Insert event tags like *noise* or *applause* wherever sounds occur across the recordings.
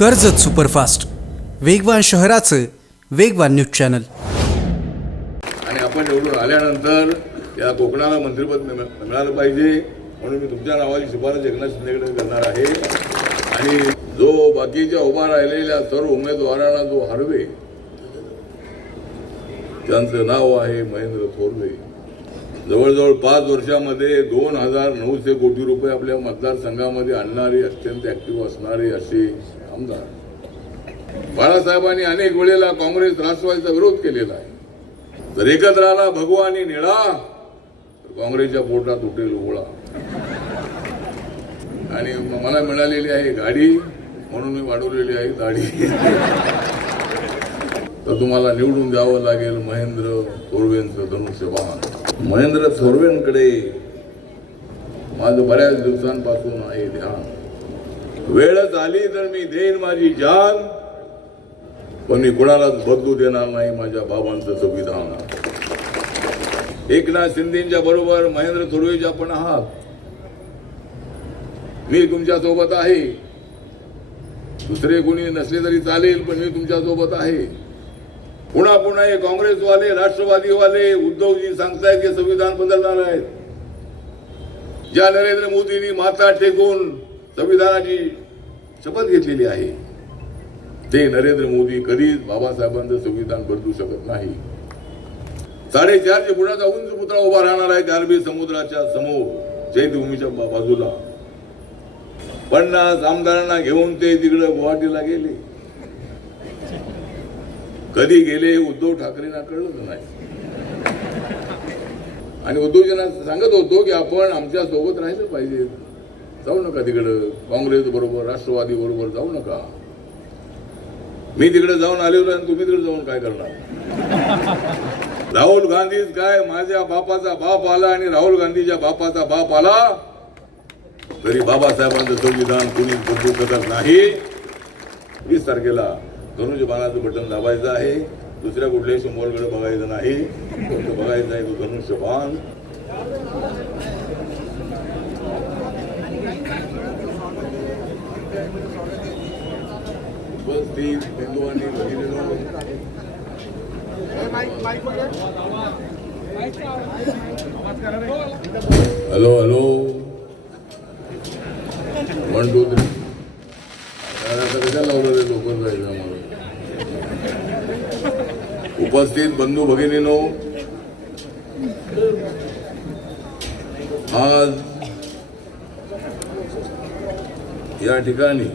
Karjat superfast. वेगवान शहराचं वेगवान न्यूज चॅनल. आणि आपण निवडून आल्यानंतर या कोकणाला मंत्रिपद मिळ- मिळालं पाहिजे. म्हणून मी तुमच्या नावाची शिफारस एकनाथ शिंदेकडे करणार आहे. आणि जो बाकीच्या उभा राहिलेल्या सर्व उमेदवारांना जो हरवे त्यांचं नाव आहे महेंद्र थोरवे. जवळजवळ पाच वर्षामध्ये दोन हजार नऊशे कोटी रुपये आपल्या मतदारसंघामध्ये आणणारे अत्यंत ऍक्टिव्ह असणारे असे आमदार. बाळासाहेबांनी अनेक वेळेला काँग्रेस राष्ट्रवादीचा विरोध केलेला आहे. जर एकत्र आला भगवानी निळा तर काँग्रेसच्या पोटात उठेल ओळा. आणि मला मिळालेली आहे गाडी म्हणून मी वाढवलेली आहे दाढी. तर तुम्हाला निवडून द्यावं लागेल महेंद्र थोरवेंचं धनुष्यबाण. महेंद्र थोरवेंकडे माझं बऱ्याच दिवसांपासून आहे ध्यान. वेळच आली तर मी देईन माझी जान पण मी कुणालाच बदलू देणार नाही माझ्या बाबांचं संविधान. एकनाथ शिंदेच्या बरोबर महेंद्र थोरवेज आपण आहात. मी तुमच्यासोबत आहे. दुसरे कोणी नसले तरी चालेल पण मी तुमच्यासोबत आहे. पुन्हा पुन्हा हे काँग्रेसवाले राष्ट्रवादीवाले उद्धवजी सांगतायत की संविधान बदलणार आहेत. ज्या नरेंद्र मोदींनी माता टेकून संविधानाची शपथ घेतलेली आहे. ते नरेंद्र मोदी कधीच बाबासाहेबांचं संविधान बदलू शकत नाही. साडेचारशे फुटाचा उंच पुतळा उभा राहणार आहे गारबी समुद्राच्या समोर चैतभूमीच्या बाजूला. पन्नास आमदारांना घेऊन ते तिकडे गुवाहाटीला गेले. कधी गेले उद्धव ठाकरेंना कळलं नाही. आणि उद्धवजींना सांगत होतो की आपण आमच्यासोबत राहायला पाहिजे. जाऊ नका तिकडं. काँग्रेस बरोबर राष्ट्रवादी बरोबर जाऊ नका. मी तिकडे जाऊन आलेलो आणि तुम्ही तिकडे जाऊन काय करणार? *laughs* राहुल गांधीच काय माझ्या बापाचा बाप आला आणि राहुल गांधीच्या बापाचा बाप आला? तरी बाबासाहेबांचं संविधान कुणी बदलू शकत नाही. वीस तारखेला धनुष्यबाणाचं बटन दाबायचं आहे. दुसऱ्या कुठल्याही समोरकडे बघायचं नाही. फक्त बघायचं आहे तो धनुष्यबाण उपस्थित हिंदू आणि भगिनींनो, hello hello one two three आता जायचं उपस्थित बंधू भगिनीनो आज या ठिकाणी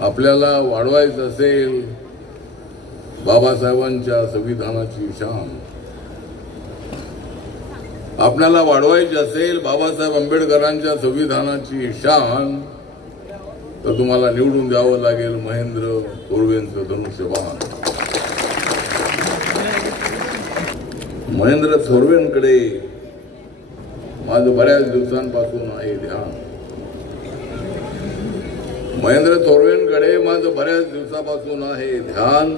आपल्याला वाढवायचं असेल बाबासाहेबांच्या संविधानाची शान. आपल्याला वाढवायची असेल बाबासाहेब आंबेडकरांच्या संविधानाची शान तर तुम्हाला निवडून द्यावं लागेल महेंद्र कोरवेंचं धनुष्यबाण. महेंद्र थोरवेंकडे माझं बऱ्याच दिवसांपासून आहे ध्यान. महेंद्र थोरवेंकडे माझं बऱ्याच दिवसापासून आहे ध्यान.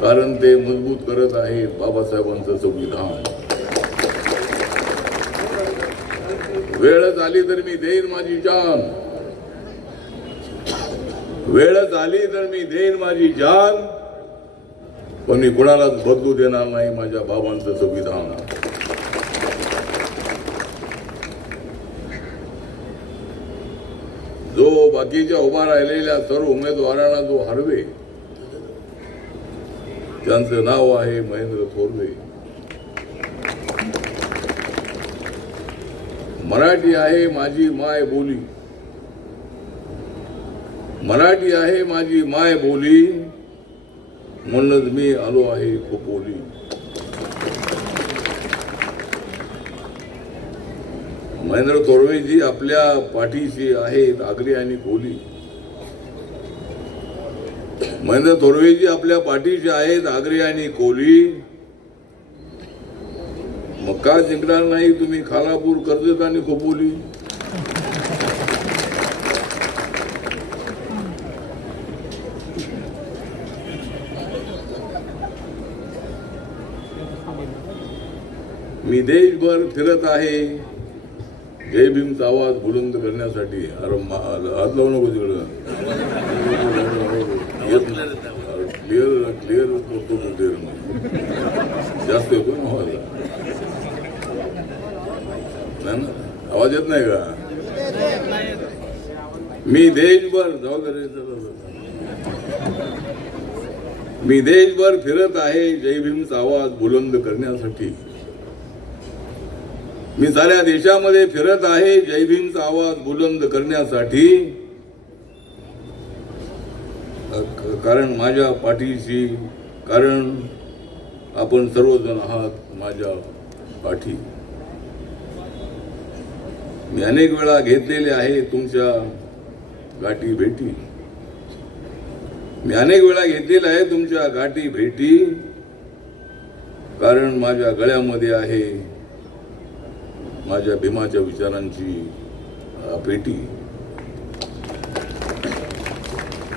कारण ते मजबूत करत आहे बाबासाहेबांचं संविधान. वेळच आली तर मी देईन माझी जान. वेळच आली तर मी देईन माझी जान. पण मी कुणालाच बदलू देणार नाही माझ्या बाबांचं संविधान जो बाकीच्या उभा राहिलेल्या सर्व उमेदवारांना जो हरवे त्यांचं नाव आहे महेंद्र थोरवे. मराठी आहे माझी माय बोली. मराठी आहे माझी माय बोली. म्हणूनच मी आलो आहे खोपोली. महेंद्र थोरवेजी आपल्या पाठीशी आहेत आगरी आणि कोली महेंद्र थोरवेजी आपल्या पाठीशी आहेत आगरी आणि कोली मग का जिंकणार नाही तुम्ही खालापूर कर्जत आणि खोपोली. मी देशभर फिरत आहे. जय भीमचा आवाज बुलंद करण्यासाठी अरे हात लावू नको तिकडं. क्लिअर क्लिअर करतो क्लिअर जास्त येतो ना आवाज. नाही ना? आवाज येत नाही का? मी देशभर जाऊ मी देशभर फिरत आहे जय भीमचा आवाज बुलंद करण्यासाठी. मी साऱ्या देशामध्ये फिरत आहे जय भीमचा आवाज बुलंद करण्यासाठी. कारण माझ्या पाठीशी कारण आपण सर्वजण आहात माझ्या पाठी. मी अनेक वेळा घेतलेले आहे तुमच्या गाठी भेटी. मी अनेक वेळा घेतलेला आहे तुमच्या गाठी भेटी. कारण माझ्या गळ्यामध्ये आहे माझ्या भीमाच्या विचारांची पेटी.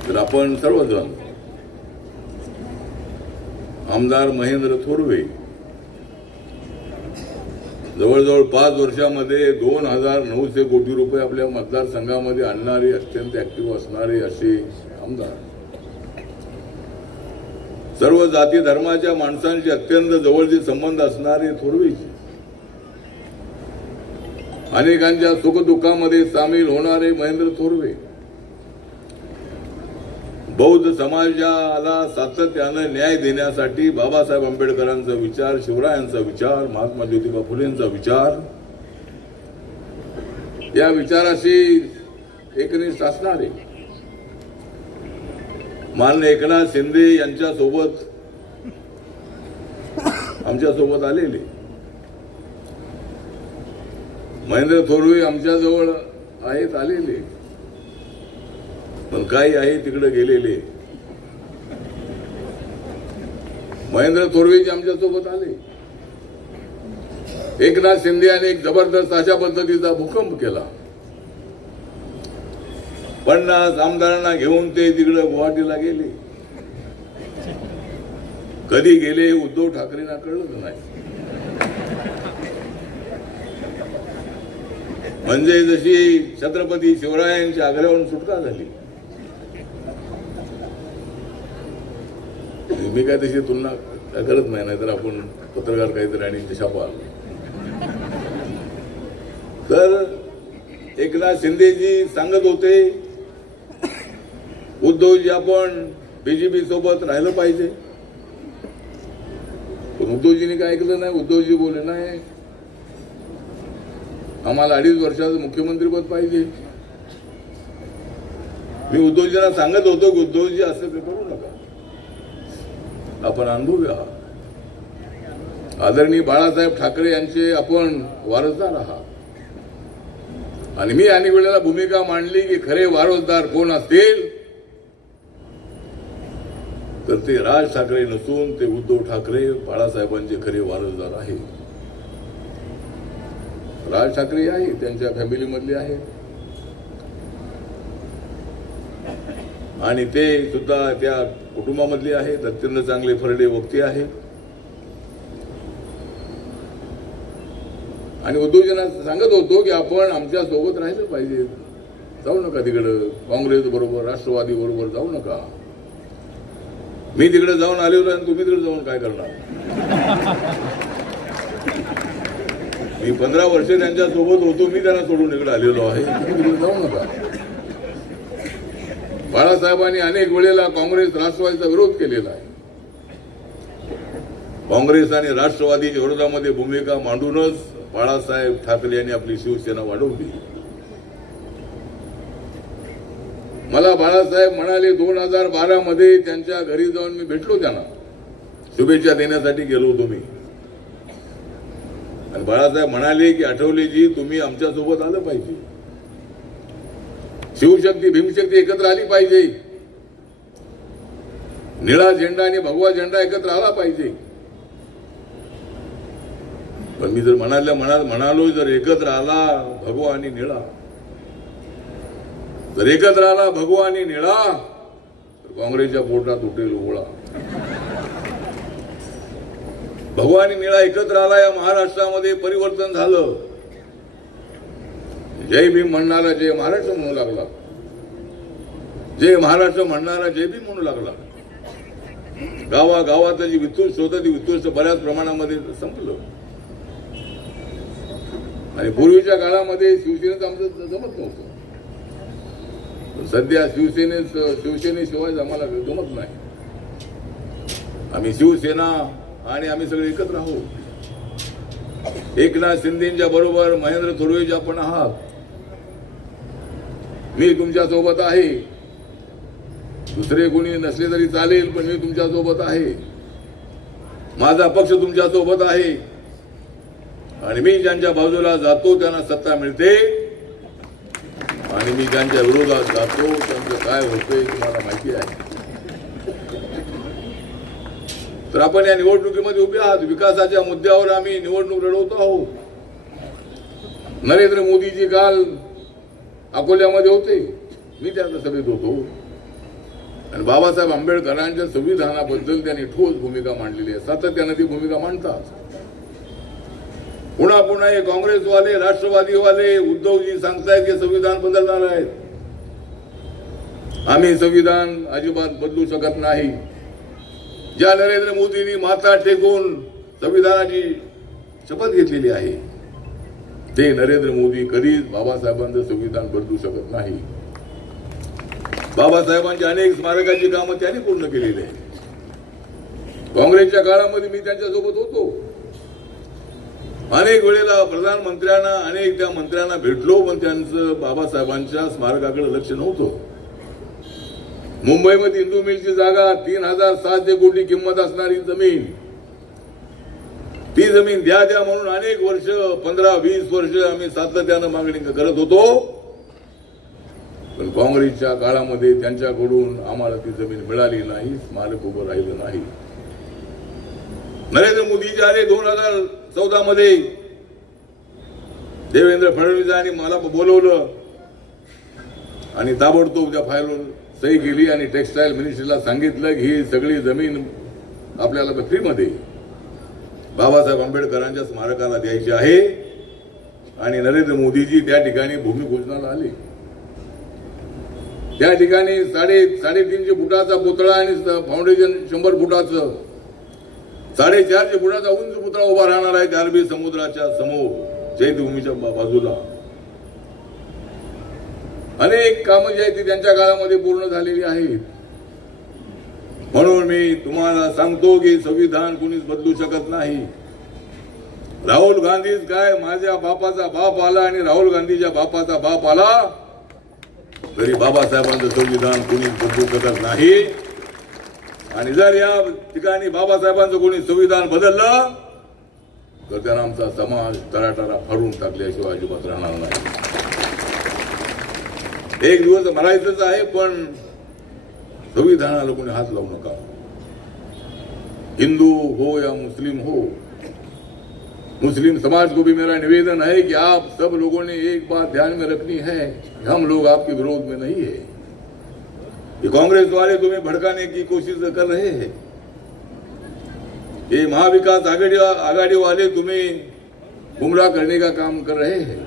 तर आपण सर्वजण आमदार महेंद्र थोरवे जवळजवळ पाच वर्षामध्ये दोन हजार नऊशे कोटी रुपये आपल्या मतदारसंघामध्ये आणणारे अत्यंत ऍक्टिव्ह असणारे असे आमदार. सर्व जाती धर्माच्या माणसांचे अत्यंत जवळचे संबंध असणारे थोरवेचे अनेकांच्या सुखदुःखामध्ये सामील होणारे महेंद्र थोरवे. बौद्ध समाजाला सातत्यानं न्याय देण्यासाठी बाबासाहेब आंबेडकरांचा विचार शिवरायांचा विचार महात्मा ज्योतिबा फुलेंचा विचार. या विचाराशी एकनिष्ठ असणारे. मान्य एकनाथ शिंदे यांच्या सोबत आमच्यासोबत आलेले. महेंद्र थोरवी आमच्या जवळ आहेत आलेले. पण काही आहे तिकडे गेलेले. महेंद्र थोरवेजी आमच्यासोबत आले. एकनाथ शिंदे यांनी एक जबरदस्त अशा पद्धतीचा भूकंप केला. पन्नास आमदारांना घेऊन ते तिकडे गुवाहाटीला गेले. कधी गेले उद्धव ठाकरेंना कळलं नाही. म्हणजे जशी छत्रपती शिवरायांच्या आग्र्यावरून सुटका झाली. मी काय तशी तुलना करत नाही नाहीतर आपण पत्रकार काहीतरी आणि छापाल तर एकनाथ शिंदेजी सांगत होते उद्धवजी आपण बीजेपी सोबत राहिलं पाहिजे. पण उद्धवजींनी काय ऐकलं नाही उद्धवजी बोलले नाही. आम्हाला अडीच वर्षाचं मुख्यमंत्रीपद पाहिजे. मी उद्धवजींना सांगत होतो की उद्धवजी असं ते करू नका. आपण अनुभवी आहात. आदरणीय बाळासाहेब ठाकरे यांचे आपण वारसदार आहात. आणि मी अनेक वेळेला भूमिका मांडली की खरे वारसदार कोण असतील? तर ते राज ठाकरे नसून ते उद्धव ठाकरे बाळासाहेबांचे खरे वारसदार आहेत. राज ठाकरे आहे त्यांच्या फॅमिलीमधले आहेत आणि ते सुद्धा त्या कुटुंबामधले आहेत अत्यंत चांगले फरडे वक्ते आहेत आणि उद्योजना सांगत होतो की आपण आमच्यासोबत राहिलं पाहिजे. जाऊ नका तिकडं काँग्रेस बरोबर राष्ट्रवादी बरोबर जाऊ नका. मी तिकडे जाऊन आलेलो आणि तुम्ही तिकडे जाऊन काय करणार? मी पंधरा वर्ष त्यांच्यासोबत होतो मी त्यांना सोडून इकडे आलेलो आहे. जाऊ नका बाळासाहेबांनी अनेक वेळेला काँग्रेस राष्ट्रवादीचा विरोध केलेला आहे. काँग्रेस आणि राष्ट्रवादीच्या विरोधामध्ये भूमिका मांडूनच बाळासाहेब ठाकरे यांनी आपली शिवसेना वाढवली. मला बाळासाहेब म्हणाले दोन हजार बारा मध्ये त्यांच्या घरी जाऊन मी भेटलो त्यांना. शुभेच्छा देण्यासाठी गेलो होतो मी. आणि बाळासाहेब म्हणाले की आठवलेजी तुम्ही आमच्यासोबत आलं पाहिजे. शिवशक्ती भीमशक्ती एकत्र आली पाहिजे. निळा झेंडा आणि भगवा झेंडा एकत्र आला पाहिजे. पण मी जर म्हणाल्या म्हणा म्हणालो जर एकत्र आला भगवा आणि निळा. जर एकत्र आला भगवा आणि निळा तर काँग्रेसच्या पोटात उठेल ओळा. भगवान निळा एकत्र आला या महाराष्ट्रामध्ये परिवर्तन झालं. जय भीम म्हणणारा जय महाराष्ट्र म्हणू लागला. जय महाराष्ट्र म्हणणारा जय भीम म्हणू लागला. गावा गावात जी विध्वंस होतं ती विध्वंस बऱ्याच प्रमाणामध्ये संपलं. आणि पूर्वीच्या काळामध्ये शिवसेनेचं आमचं जमत नव्हतं. सध्या शिवसेनेच शिवसेनेशिवाय आम्हाला जमत नाही. आम्ही शिवसेना आणि आम्ही सगळे एकत्र आहोत. एकनाथ शिंदेच्या बरोबर महेंद्र थोरवेज आपण आहात. मी तुमच्यासोबत आहे. दुसरे कोणी नसले तरी चालेल पण मी तुमच्यासोबत आहे. माझा पक्ष तुमच्यासोबत आहे. आणि मी ज्यांच्या बाजूला जातो त्यांना सत्ता मिळते. आणि मी ज्यांच्या विरोधात जातो त्यांचं काय होतंय तुम्हाला माहिती आहे. तर आपण या निवडणुकीमध्ये उभे आहात. विकासाच्या मुद्द्यावर आम्ही निवडणूक लढवतो आहोत. नरेंद्र मोदीजी काल अकोल्यामध्ये होते. मी त्यांच्या सभेत होतो. आणि बाबासाहेब आंबेडकरांच्या संविधानाबद्दल त्यांनी ठोस भूमिका मांडलेली आहे. सातत्यानं ती भूमिका मांडतात. पुन्हा पुन्हा हे काँग्रेसवाले राष्ट्रवादीवाले उद्धवजी सांगतायत की संविधान बदलणार आहेत. आम्ही संविधान अजिबात बदलू शकत नाही. ज्या नरेंद्र मोदींनी माता टेकून संविधानाची शपथ घेतलेली आहे ते नरेंद्र मोदी कधीच बाबासाहेबांचं संविधान बदलू शकत नाही. बाबासाहेबांच्या अनेक स्मारकाची कामं त्यांनी पूर्ण केलेली आहे काँग्रेसच्या काळामध्ये मी त्यांच्यासोबत होतो. अनेक वेळेला प्रधानमंत्र्यांना अनेक त्या मंत्र्यांना भेटलो पण त्यांचं बाबासाहेबांच्या स्मारकाकडे लक्ष नव्हतं. मुंबईमध्ये इंदू मिलची जागा तीन हजार सहाशे कोटी किंमत असणारी जमीन. ती जमीन द्या द्या म्हणून अनेक वर्ष पंधरा वीस वर्ष आम्ही सातत्यानं मागणी करत होतो. पण काँग्रेसच्या काळामध्ये त्यांच्याकडून आम्हाला ती जमीन मिळाली नाही स्मारक उभं राहिलं नाही. नरेंद्र मोदीजी आले दोन हजार चौदा मध्ये देवेंद्र फडणवीसांनी मला बोलवलं. आणि ताबडतोब त्या फाईलवर सही केली आणि टेक्स्टाईल मिनिस्ट्रीला सांगितलं की ही सगळी जमीन आपल्याला फ्रीमध्ये बाबासाहेब आंबेडकरांच्या स्मारकाला द्यायची आहे आणि नरेंद्र मोदीजी त्या ठिकाणी भूमिपूजनाला आले. त्या ठिकाणी साडे साडेतीनशे फुटाचा पुतळा आणि फाउंडेशन शंभर फुटाचं साडेचारशे फुटाचा उंच पुतळा उभा राहणार आहे त्या अरबी समुद्राच्या समोर चैत्यभूमीच्या बा- बाजूला. अनेक कामं जी आहेत ती त्यांच्या काळामध्ये पूर्ण झालेली आहेत. म्हणून मी तुम्हाला सांगतो की संविधान कुणीच बदलू शकत नाही. राहुल गांधीच काय माझ्या बापाचा बाप आला आणि राहुल गांधीच्या बापाचा बाप आला तरी बाबासाहेबांचं संविधान कुणीच बदलू शकत नाही. आणि जर या ठिकाणी बाबासाहेबांचं कोणी संविधान बदललं तर त्यांना आमचा समाज तराटारा फाडून टाकल्याशिवाय अजिबात राहणार नाही. एक दिवस मरायचंच आहे पण संविधानाला कोणी हात नका हिंदू हो या मुस्लिम हो मुस्लिम समाज को भी मेरा निवेदन है कि आप सब लोगों ने एक बात ध्यान में रखनी है कि हम लोग आपके विरोध में नहीं है ये कांग्रेस वाले तुम्हें भड़काने की कोशिश कर रहे हैं ये महाविकास आघाड़ी आघाड़ी वाले तुम्हें गुमराह करने का काम कर रहे हैं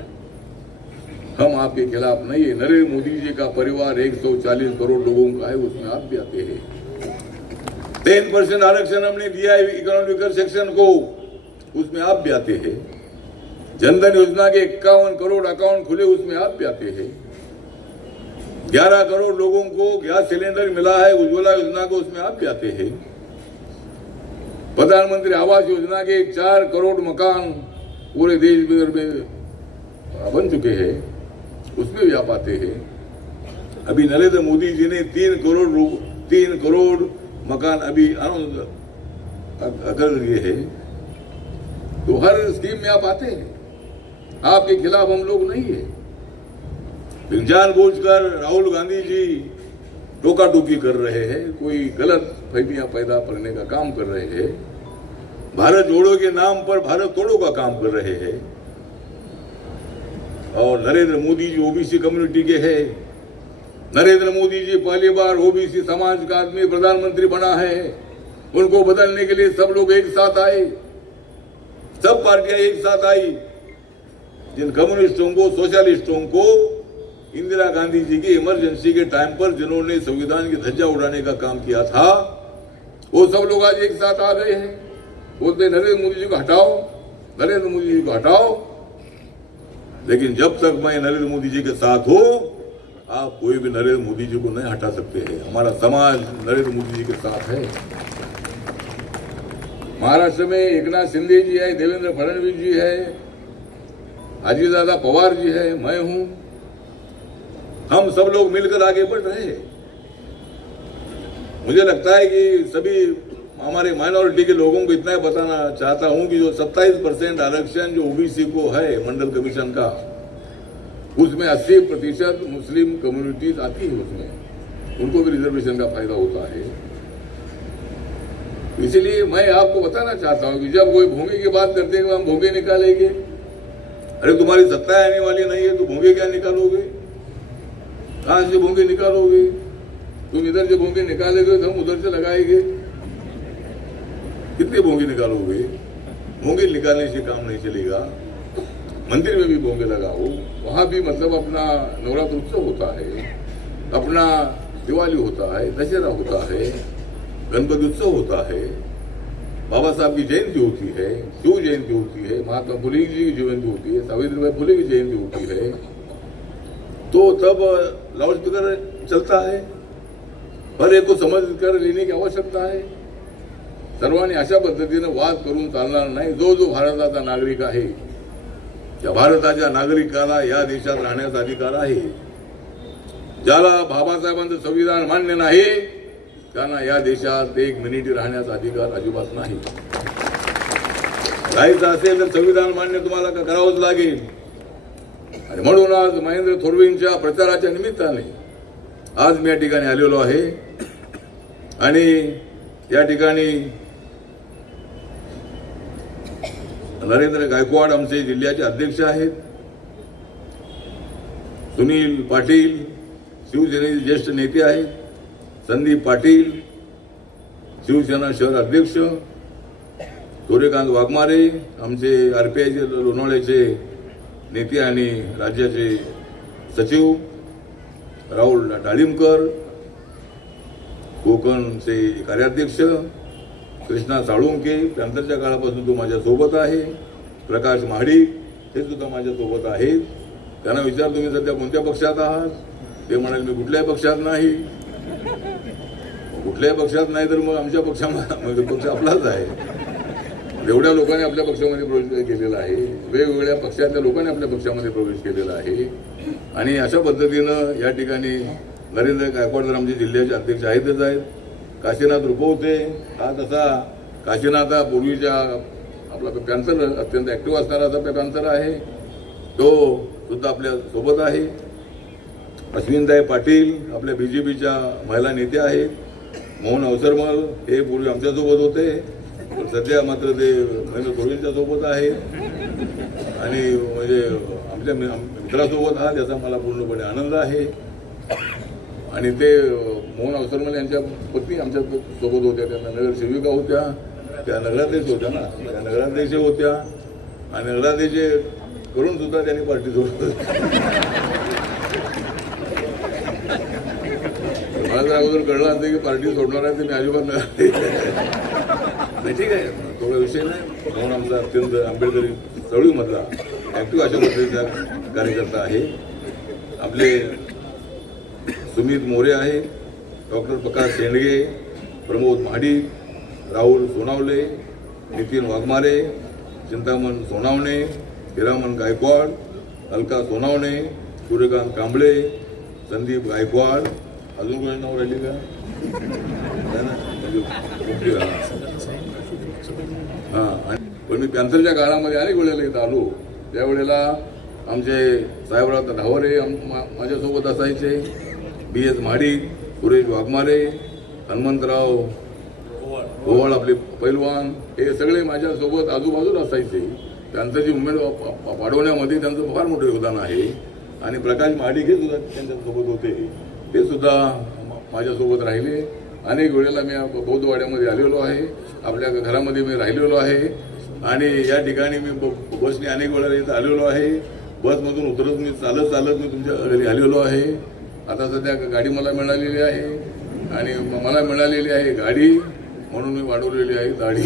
हम आपके खिलाफ नहीं है। नरेंद्र मोदी जी का परिवार 140 करोड़ लोगों का है, उसमें आप भी आते हैं। टेन परसेंट आरक्षण हमने दिया है इकोनॉमिकल सेक्शन को, उसमें आप भी आते हैं। जनधन योजना के इक्यावन करोड़ अकाउंट खुले, उसमें आप भी आते हैं। ग्यारह करोड़ लोगों को गैस सिलेंडर मिला है, उज्ज्वला योजना को, उसमें आप भी आते हैं। प्रधानमंत्री आवास योजना के चार करोड़ मकान पूरे देश भर में बन चुके हैं। उसमें भी आप आते हैं। अभी नरेंद्र मोदी जी ने तीन करोड़ तीन करोड़ मकान अभी कर दिए हैं। तो हर स्कीम में आप आते हैं। आपके खिलाफ हम लोग नहीं है। फिर जानबूझकर राहुल गांधी जी टोका टोकी कर रहे हैं। कोई गलत फहमियाँ पैदा करने का काम कर रहे हैं। भारत जोड़ो के नाम पर भारत तोड़ो का काम कर रहे हैं। और नरेंद्र मोदी जी ओबीसी कम्युनिटी के है। नरेंद्र मोदी जी पहली बार ओबीसी समाज का आदमी प्रधानमंत्री बना है। उनको बदलने के लिए सब लोग एक साथ आए। सब पार्टियाँ एक साथ आई। जिन कम्युनिस्टों को, सोशलिस्टों को, इंदिरा गांधी जी की इमरजेंसी के टाइम पर जिन्होंने संविधान की धज्जा उड़ाने का काम किया था, वो सब लोग आज एक साथ आ गए हैं। बोलते नरेंद्र मोदी जी को हटाओ। नरेंद्र मोदी जी को हटाओ। लेकिन जब तक मैं नरेंद्र मोदी जी के साथ हूँ, आप कोई भी नरेंद्र मोदी जी को नहीं हटा सकते हैं। हमारा समाज नरेंद्र मोदी जी के साथ है। महाराष्ट्र में एकनाथ शिंदे जी है, देवेंद्र फडणवीस जी है, अजीतदादा पवार जी है, मैं हूँ। हम सब लोग मिलकर आगे बढ़ रहे हैं। मुझे लगता है कि सभी हमारे माइनॉरिटी के लोगों को इतना बताना चाहता हूँ कि जो 27 परसेंट आरक्षण जो ओबीसी को है, मंडल कमीशन का, उसमें 80 प्रतिशत मुस्लिम कम्युनिटीज आती है उसमें। उनको भी रिजर्वेशन का फ़ायदा होता है। इसीलिए मैं आपको बताना चाहता हूँ कि जब कोई भूमि की बात करते हैं हम भूमि निकालेंगे। अरे तुम्हारी सत्ता आने वाली नहीं है तो भूमि क्या निकालोगे? कहाँ से भूमि निकालोगे? तुम इधर से भूमि निकालोगे तो हम उधर से लगाएँगे। कितनी भोंगे निकालोगे? भोंगे निकालने से काम नहीं चलेगा। मंदिर में भी भोंगे लगाओ। वहाँ भी मतलब अपना नवरात्र उत्सव होता है। अपना दिवाली होता है, दशहरा होता है, गणपति उत्सव होता है। बाबा साहब की जयंती होती है, शिव जयंती होती है, महात्मा फुले जी की जयंती होती है, सावित्रीबाई फुले की जयंती होती है। तो तब लाउड स्पीकर चलता है। हर एक को समझ कर लेने की आवश्यकता है। सर्वांनी अशा पद्धतीनं वाद करून चालणार नाही. जो जो भारताचा नागरिक आहे त्या भारताच्या नागरिकाला या देशात राहण्याचा अधिकार आहे. ज्याला बाबासाहेबांचं संविधान मान्य नाही त्यांना या देशात एक मिनिट राहण्याचा अधिकार अजिबात नाही. राहायचं असेल तर संविधान मान्य तुम्हाला का करावंच लागेल? आणि म्हणून आज महेंद्र थोरवेंच्या प्रचाराच्या निमित्ताने आज मी या ठिकाणी आलेलो आहे. आणि या ठिकाणी नरेंद्र गायकवाड आमचे जिल्ह्याचे अध्यक्ष आहेत. सुनील पाटील शिवसेनेचे ज्येष्ठ नेते आहेत. संदीप पाटील शिवसेना शहर अध्यक्ष. सूर्यकांत वाघमारे आमचे आरपीआयचे लोणावळ्याचे नेते आणि राज्याचे सचिव. राहुल डाळिंबकर कोकणचे कार्याध्यक्ष. कृष्णा साळुंके नंतरच्या काळापासून तो माझ्यासोबत आहे. प्रकाश महाडिक हे सुद्धा माझ्यासोबत आहेत. त्यांना विचार तुम्ही सध्या कोणत्या पक्षात आहात? ते म्हणाले मी कुठल्याही पक्षात नाही. कुठल्याही पक्षात नाही तर मग आमच्या पक्षामध्ये पक्ष आपलाच आहे. म्हणजे एवढ्या लोकांनी आपल्या पक्षामध्ये प्रवेश केलेला आहे. वेगवेगळ्या पक्षातल्या लोकांनी आपल्या पक्षामध्ये प्रवेश केलेला आहे. आणि अशा पद्धतीनं या ठिकाणी नरेंद्र गायकवाड तर आमचे जिल्ह्याचे अध्यक्ष आहेतच आहेत काशीनाथ रुपवते हा तसा काशीनाथ हा पूर्वीच्या आपला पॅन्सर अत्यंत ऍक्टिव्ह असणारा असा पॅन्सर आहे. तो सुद्धा आपल्यासोबत आहे. अश्विनताई पाटील आपल्या बी जे पीच्या महिला नेत्या आहेत. मोहन अवसरमल हे पूर्वी आमच्यासोबत होते. पण सध्या मात्र ते महेंद्र थोरवेंच्या सोबत आहे आणि म्हणजे आमच्या मि- मित्रासोबत हा त्याचा मला पूर्णपणे आनंद आहे. आणि ते मोहन अवसरमल यांच्या पत्नी आमच्यासोबत होत्या. त्या नगरसेविका होत्या. त्या नगराध्यक्ष होत्या ना. त्या नगराध्यक्ष होत्या. आणि नगराध्यक्ष करून सुद्धा त्यांनी पार्टी सोडली मला जर अगोदर कळलं असतं की पार्टी सोडणार आहे ते मी अजिबात नाही. ठीक आहे. थोडा विषय नाही. म्हणून आमचा अत्यंत आंबेडकरी चळवळीमधला. ऍक्टिव्ह अशा पद्धतीचा कार्यकर्ता आहे. आपले सुमित मोरे आहे डॉक्टर प्रकाश शेंडगे प्रमोद महाडिक राहुल सोनावले नितीन वाघमारे चिंतामण सोनावणे हिरामन गायकवाड अलका सोनावणे सूर्यकांत कांबळे संदीप गायकवाड. अजून कोणी नाव राहिली का? हां आणि पण मी पॅन्थरच्या काळामध्ये अनेक वेळेला इथं आलो. त्यावेळेला आमचे साहेबराव ढावरे आम- मा- माझ्यासोबत असायचे. बी एस महाडिक सुरेश वाघमारे हनुमंतराव ओवाळ आपले पैलवान हे सगळे माझ्यासोबत आजूबाजूला असायचे. त्यांचं जे उमेद वा- वाढवण्यामध्ये त्यांचं फार मोठं योगदान आहे. आणि प्रकाश महाडिक हे सुद्धा त्यांच्यासोबत होते. ते सुद्धा माझ्यासोबत राहिले. अनेक वेळेला मी बौद्धवाड्यामध्ये आलेलो आहे. आपल्या घरामध्ये मी राहिलेलो आहे. आणि या ठिकाणी मी ब- बसने अनेक वेळेला इथं आलेलो आहे. बसमधून उतरत मी चालत चालत मी तुमच्या घरी आलेलो आहे. आता सध्या गाडी मला मिळालेली आहे आणि मला मिळालेली आहे गाडी म्हणून मी वाढवलेली आहे दाढी.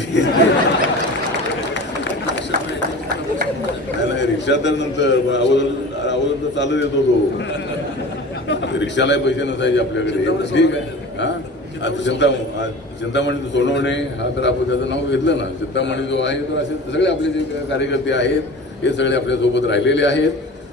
नाही नाही रिक्षा तर नंतर अगोदर अगोदर तर चालत येतो तो. रिक्षाला पैसे नसायचे आपल्याकडे. ठीक आहे. हा? आता चिंता चिंतामणी सोनवणे हा तर आपण त्याचं नाव घेतलं ना. चिंतामणी जो आहे तर असे सगळे आपले जे कार्यकर्ते आहेत हे सगळे आपल्यासोबत राहिलेले आहेत.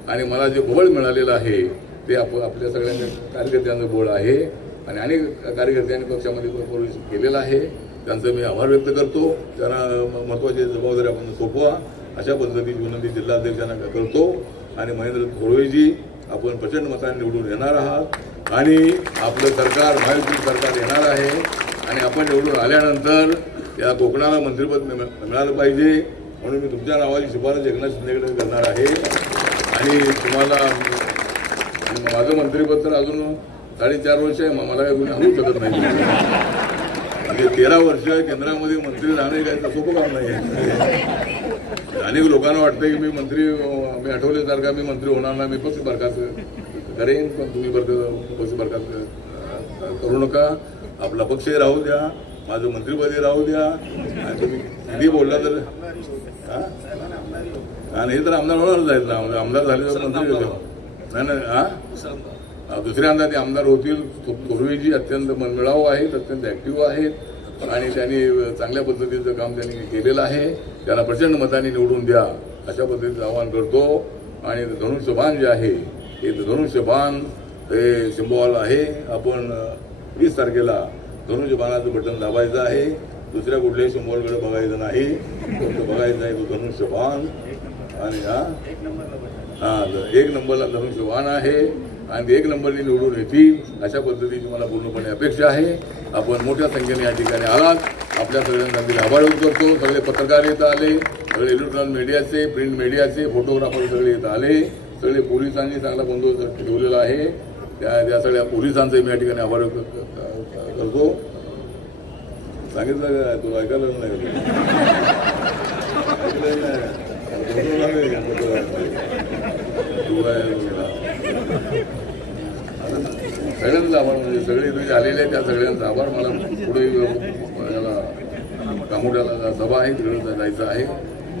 आणि मला जे बळ मिळालेलं आहे ते आप आपल्या सगळ्यांच्या कार्यकर्त्यांचं बळ आहे. आणि अनेक कार्यकर्त्यांनी पक्षामध्ये प्रवेश केलेला आहे. त्यांचं मी आभार व्यक्त करतो. त्यांना म- महत्त्वाची जबाबदारी आपण सोपवा. अशा पद्धतीची विनंती जिल्हाध्यक्षांना करतो. आणि महेंद्र थोडवेजी आपण प्रचंड मताने निवडून येणार आहात. आणि आपलं सरकार महायुतीचं सरकार येणार आहे. आणि आपण निवडून आल्यानंतर या कोकणाला मंत्रिपद मिळ- मिळालं पाहिजे. म्हणून मी तुमच्या नावाची शिफारस एकनाथ शिंदेकडे करणार आहे. आणि तुम्हाला माझं मंत्रिपद तर अजून साडेचार वर्ष आहे मग मला काही कोणी आणू शकत नाही म्हणजे तेरा वर्ष केंद्रामध्ये मंत्री राहणे काय तर सोपं काम नाही आहे. अनेक लोकांना वाटतं की मी मंत्री मी आठवल्यासारखा मी मंत्री होणार नाही मी पक्ष बरखास्त करेन पण तुम्ही बरख पक्ष बरखास्त करू नका. आपला पक्षही राहू द्या माझं मंत्रिपदही राहू द्या. आणि तुम्ही किती बोलला तर आणि हे तर आमदार होणारच आहेत ना आमदार झाले तर मंत्री नाही नाही हा? हा, दुसऱ्यांदा ते आमदार होतील. पूर्वीजी अत्यंत मनमिळावू आहेत अत्यंत ऍक्टिव्ह आहेत. आणि त्यांनी चांगल्या पद्धतीचं काम त्यांनी केलेलं आहे. त्यांना प्रचंड मताने निवडून द्या. अशा पद्धतीचं आवाहन करतो. आणि धनुष्यबाण जे आहे हे धनुष्यबाण हे सिम्बॉल आहे. आपण वीस तारखेला धनुष्यबाणाचं बटन दाबायचं आहे. दुसऱ्या कुठल्याही सिम्बॉलकडे बघायचं नाही. फक्त बघायचं आहे तो धनुष्यबाण आणि हा? एक एक नंबरला धनुष्यवान आहे आणि एक नंबरने निवडून येतील अशा पद्धतीची मला पूर्णपणे अपेक्षा आहे. आपण मोठ्या संख्येने या ठिकाणी आलात. आपल्या सगळ्यांना मी आभार व्यक्त करतो. सगळे पत्रकार येत आले सगळे इलेक्ट्रॉनिक मीडियाचे प्रिंट मीडियाचे फोटोग्राफर सगळे येत आले. सगळे पोलिसांनी चांगला बंदोबस्त ठेवलेला आहे. त्या त्या सगळ्या पोलिसांचे मी या ठिकाणी आभार व्यक्त करतो. सांगितलं काय तुला ऐकायला नाही ऐकलं नाही बोलू लागले. तू काय सगळ्यांचा आभार म्हणजे सगळे इथे आलेले आहेत त्या सगळ्यांचा आभार मला पुढे याला कामोड्याला सभा आहे तिकडे जायचं आहे.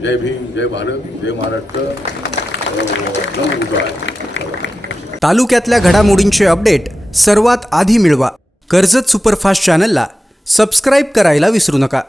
जय भीम जय भारत जय महाराष्ट्र. तालुक्यातल्या घडामोडींचे अपडेट सर्वात आधी मिळवा. कर्जत सुपरफास्ट चॅनलला सबस्क्राईब करायला विसरू नका.